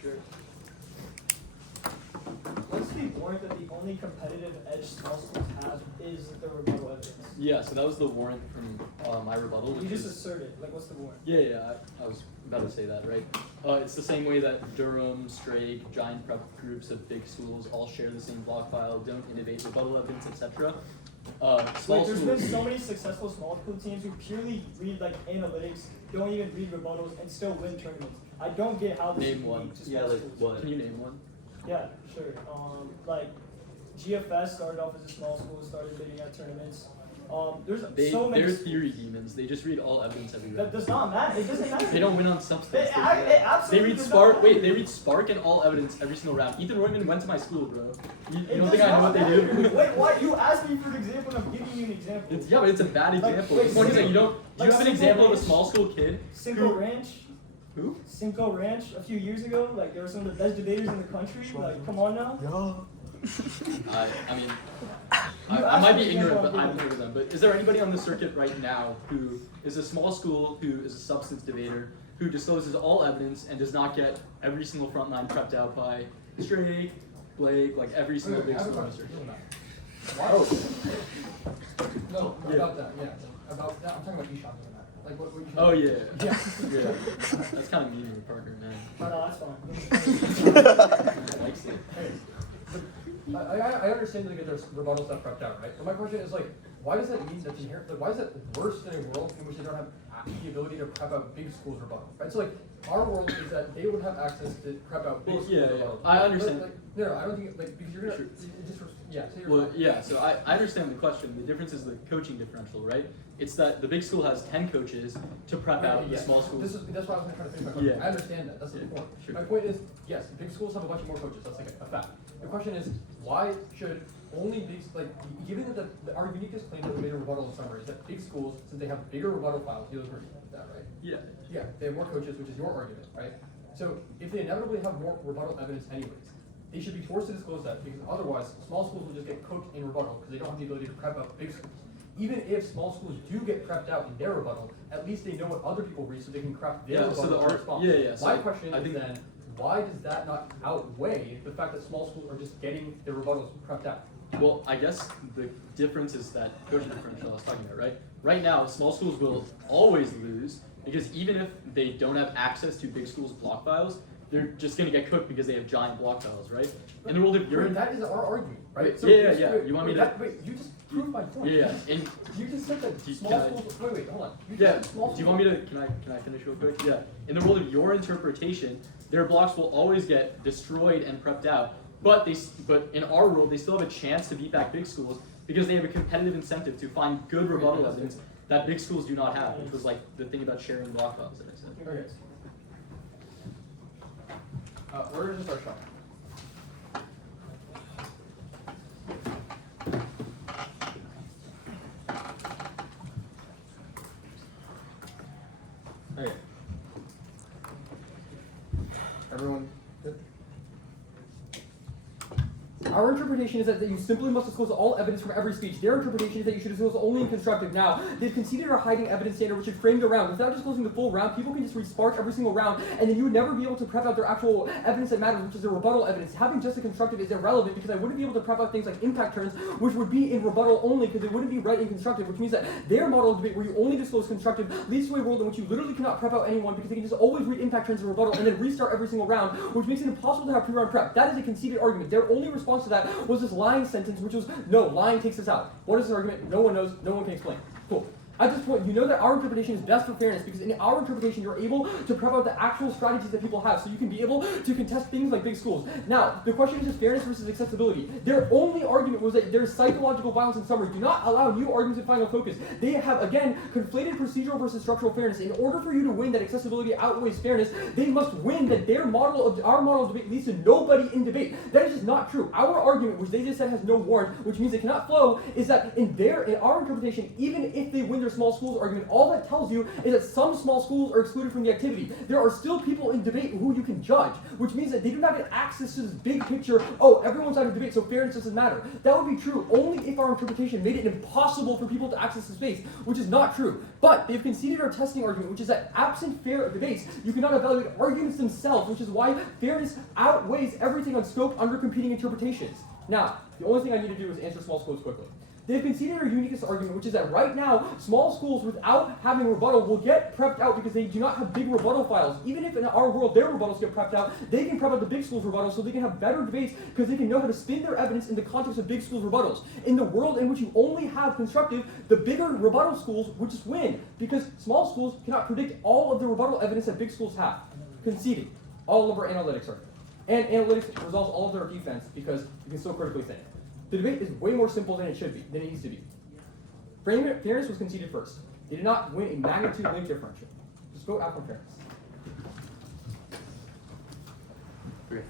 Sure. Let's be warned that the only competitive edge small schools have is the rebuttal evidence. Yeah, so that was the warrant from my rebuttal. You which just is- asserted. Like, what's the warrant? Yeah, I was about to say that, right? It's the same way that Durham, Strake, giant prep groups of big schools all share the same block file, don't innovate, rebuttal evidence, etc. Small Like, there's schools. been so many successful small school teams who purely read like analytics, don't even read rebuttals, and still win tournaments. I don't get how this Name is one. unique to small Yeah, like schools. what? Can you name one? Yeah, sure. Like GFS started off as a small school, started bidding at tournaments. There's so many. They're theory demons. They just read all evidence every That round. does not matter. It doesn't matter. They don't win on substance. It absolutely They read does Spark. not Wait, matter. they read Spark and all evidence every single round. Ethan Royman went to my school, bro. You It don't does think I know not what they do? matter. Wait, why? You asked me for an example, and I'm giving you an example. Yeah, but it's a bad Like, example. wait, the point is that you don't. Do like you have an Simple example of a Ranch- small school kid? Cinco who- Ranch. Who? Cinco Ranch a few years ago, like they were some of the best debaters in the country. Like, come on now. I mean, You I might asked be me ignorant, about but I've the- heard of them. But is there anybody on the circuit right now who is a small school, who is a substance debater, who discloses all evidence and does not get every single front line prepped out by Strake, Blake, like every single big school on the circuit? No, Yeah. about that, yeah. About that, I'm talking about eShop. Like what you should Oh yeah. Yeah. Yeah. That's kind of mean with Parker, man. Oh, no, that's fine. He likes it. I understand that they get their rebuttal stuff prepped out, right? But my question is like, why does that mean that's inherent? Like, why is that worse than a world in which they don't have the ability to prep out big schools' rebuttal, right? So like, our world is that they would have access to prep out big Well, schools' yeah, rebuttal. I understand. Like, no, I don't think like because you're gonna Sure. it just yeah. So you're Well, yeah, so I understand the question. The difference is the coaching differential, right? It's that the big school has 10 coaches to prep out the Yeah, small schools. That's why I was trying to finish my question. Yeah. I understand that. That's the Yeah, point. sure. My point is, yes, big schools have a bunch more coaches. That's like a fact. The question is, why should only big given that our uniqueness claim that we made a rebuttal in summary is that big schools, since they have bigger rebuttal files, you agree with that, right? Yeah. Yeah, they have more coaches, which is your argument, right? So if they inevitably have more rebuttal evidence anyways, they should be forced to disclose that because otherwise small schools will just get cooked in rebuttal because they don't have the ability to prep out big schools. Even if small schools do get prepped out in their rebuttal, at least they know what other people read so they can craft their Yeah, so rebuttal the in response. yeah. So My question I is think then, why does that not outweigh the fact that small schools are just getting their rebuttals prepped out? Well, I guess the difference is that coaching differential I was talking about, right? Right now, small schools will always lose because even if they don't have access to big schools' block files, they're just going to get cooked because they have giant block files, right? In the world of Wait, that is our argument, right? Wait, yeah. wait, You want me wait, to- that- wait, you just proved my point. Yeah. And You just said that Do you- small can I- schools. Wait, hold on. You just yeah, said small do you want me schools- to? Can I finish real quick? Yeah. In the world of your interpretation, their blocks will always get destroyed and prepped out. But in our world, they still have a chance to beat back big schools because they have a competitive incentive to find good rebuttal evidence that big schools do not have, which was like the thing about sharing block files that I said. Okay. We're gonna start shot. Okay. Everyone good? Our interpretation is that you simply must disclose all evidence from every speech. Their interpretation is that you should disclose only in constructive. Now, they've conceded our hiding evidence standard, which should frame the round. Without disclosing the full round, people can just read sparks every single round, and then you would never be able to prep out their actual evidence that matters, which is their rebuttal evidence. Having just a constructive is irrelevant because I wouldn't be able to prep out things like impact turns, which would be in rebuttal only because it wouldn't be right in constructive, which means that their model of debate where you only disclose constructive leads to a world in which you literally cannot prep out anyone because they can just always read impact turns in rebuttal and then restart every single round, which makes it impossible to have pre-round prep. That is a conceded argument. Their only response to that was this lying sentence, which was, no, lying takes us out. What is this argument? No one knows, no one can explain. Cool. At this point, you know that our interpretation is best for fairness because in our interpretation, you're able to prep out the actual strategies that people have so you can be able to contest things like big schools. Now, the question is just fairness versus accessibility. Their only argument was that there's psychological violence in summary. Do not allow new arguments in final focus. They have, again, conflated procedural versus structural fairness. In order for you to win that accessibility outweighs fairness, they must win that our model of debate leads to nobody in debate. That is just not true. Our argument, which they just said has no warrant, which means it cannot flow, is that in our interpretation, even if they win their small schools argument, all that tells you is that some small schools are excluded from the activity. There are still people in debate who you can judge, which means that they do not get access to this big picture, oh, everyone's out of debate, so fairness doesn't matter. That would be true only if our interpretation made it impossible for people to access the space, which is not true. But they've conceded our testing argument, which is that absent fair debates, you cannot evaluate arguments themselves, which is why fairness outweighs everything on scope under competing interpretations. Now, the only thing I need to do is answer small schools quickly. They've conceded our uniqueness argument, which is that right now, small schools without having rebuttal will get prepped out because they do not have big rebuttal files. Even if in our world their rebuttals get prepped out, they can prep out the big schools' rebuttals so they can have better debates because they can know how to spin their evidence in the context of big schools' rebuttals. In the world in which you only have constructive, the bigger rebuttal schools would just win because small schools cannot predict all of the rebuttal evidence that big schools have. Conceded. All of our analytics argument. And analytics resolves all of their defense because you can still critically think. The debate is way more simple than it should be, than it needs to be. Fairness was conceded first. They did not win a magnitude link differential. Just vote out for fairness. Okay.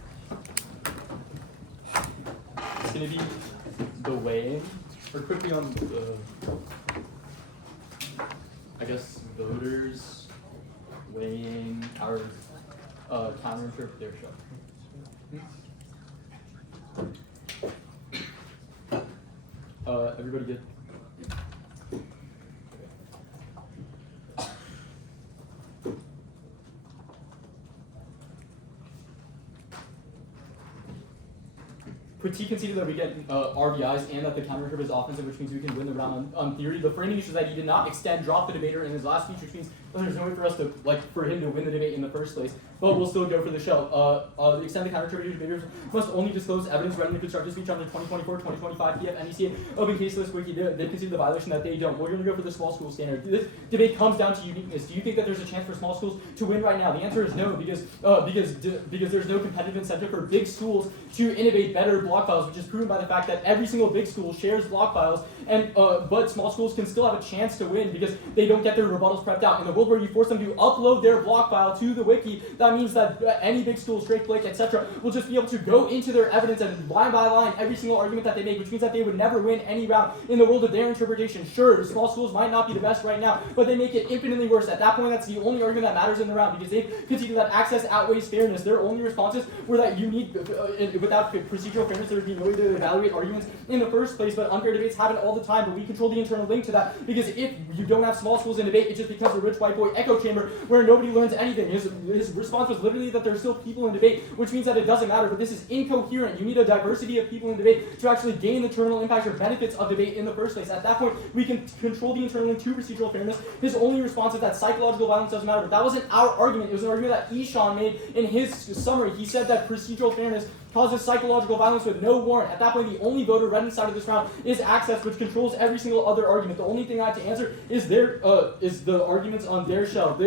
It's gonna be the weighing, or quickly on the, I guess, voters weighing our counterinterpret their show. Everybody good? Petit conceded that we get RBIs and that the counter curve is offensive, which means we can win the round on theory. The framing issue is that he did not drop the debater in his last speech, which means that there's no way for us to for him to win the debate in the first place. But we'll still go for the shell. The extent the counter curve debaters must only disclose evidence read in the constructive speech on the 2024-2025 PF NECA open case list wiki. They conceded the violation that they don't. We're going to go for the small school standard. This debate comes down to uniqueness. Do you think that there's a chance for small schools to win right now? The answer is no, because there's no competitive incentive for big schools to innovate better block files, which is proven by the fact that every single big school shares block files, and but small schools can still have a chance to win because they don't get their rebuttals prepped out. In the world where you force them to upload their block file to the wiki, that means that any big school, Drake, Blake, etc., will just be able to go into their evidence and line by line every single argument that they make, which means that they would never win any round. In the world of their interpretation, sure, small schools might not be the best right now, but they make it infinitely worse. At that point, that's the only argument that matters in the round because they've conceded that access outweighs fairness. Their only responses were that you need, without procedural fairness, there would be no way to evaluate arguments in the first place, but unfair debates happen all the time, but we control the internal link to that because if you don't have small schools in debate, it just becomes a rich white boy echo chamber where nobody learns anything. His response was literally that there's still people in debate, which means that it doesn't matter, but this is incoherent. You need a diversity of people in debate to actually gain the terminal impacts or benefits of debate in the first place. At that point, we can control the internal link to procedural fairness. His only response is that psychological violence doesn't matter, but that wasn't our argument. It was an argument that Ishan made in his summary. He said that procedural fairness causes psychological violence with no warrant. At that point, the only voter read inside of this round is access, which controls every single other argument. The only thing I have to answer is the arguments on their shelf.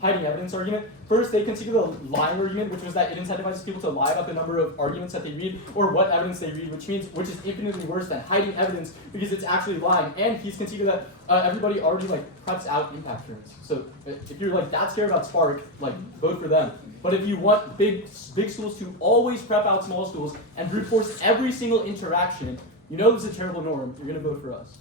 Hiding evidence argument. First, they conceded the lying argument, which was that it incentivizes people to lie about the number of arguments that they read or what evidence they read, which is infinitely worse than hiding evidence because it's actually lying. And he's conceded that everybody already preps out impact terms. So if you're that scared about Spark, vote for them. But if you want big schools to always prep out small schools and brute force every single interaction, you know this is a terrible norm. You're gonna vote for us.